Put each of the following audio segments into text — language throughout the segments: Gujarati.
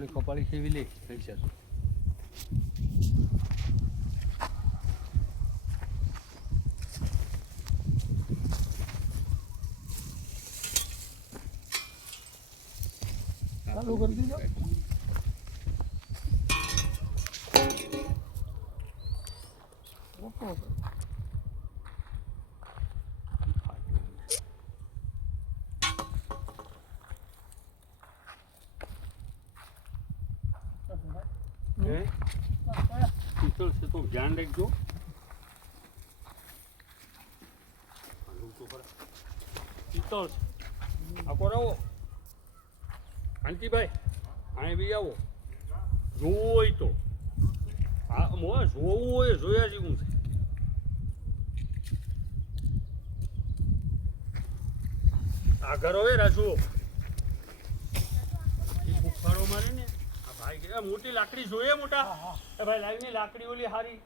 ઓલી કપાળી સેવી લે પૈસા ચાલુ કરી દીધો. શીતળ છે તો ધ્યાન રાખજો શીતળ છે આખો રહો કાંતિભાઈ અહીં બી આવો જોવું હોય તો હા જોવું હોય જોયા જેવું છે આ ઘર હવે રાજુ ફૂફાડો મારે ને આ ભાઈ કે મોટી લાકડી જોઈએ મોટા એ ભાઈ લાવીને લાકડી ઓલી હારી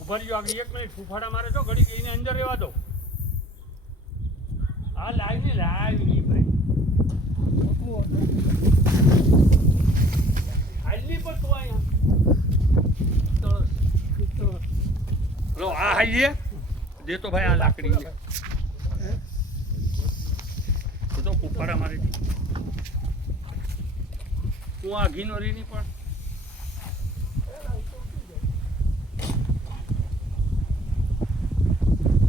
ઉભા રહ્યો આગળ 1 મિનિટ ફૂફાડા મારે છો ઘડી એને અંદર રહેવા દો આ લાવીને લાવી ભાઈ હાલી પર તો અહીંયા લો આ હાલીએ દે તો ભાઈ આ લાકડી છે તો ફૂફાડા મારી હું આ ઘીનો રીની પણ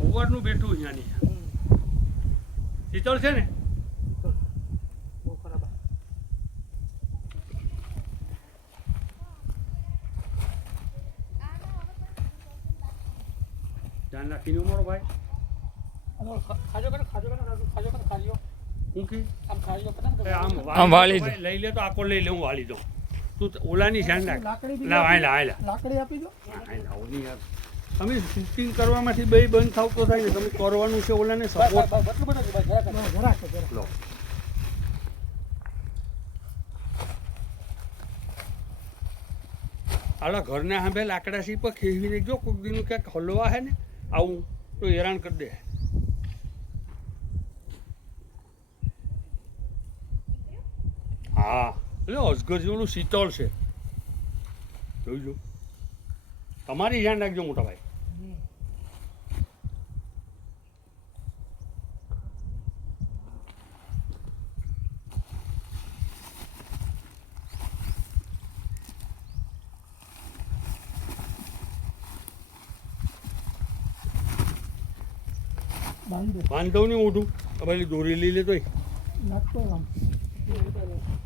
ઓવરનું બેઠું અહીંયાની શીતળ છે ને ધ્યાન રાખીને મારો ભાઈ આમ વાળી લઈ લે તો આખો લઈ લે હું વાળી દઉં તું ઓલાની ધ્યાન રાખ લાકડી આપી દો તમે શૂટિંગ કરવામાંથી બે બંધ થાવ તો થાય ને તમે કરવાનું છે ઓલાને સપોર્ટ લો આલા ઘરના સાંભે લાકડા સી પર ખેવીને જો કોઈક દીનું ક્યાંક હલવા હે ને આવું તો હેરાન કરી દે હા એટલે અજગર જેવું શીતળ છે જોઈજો તમારી ધ્યાન રાખજો મોટા ભાઈ બાંધવ નહીં મોઢું ભાઈ દોરી લઈ લે તો નાખતો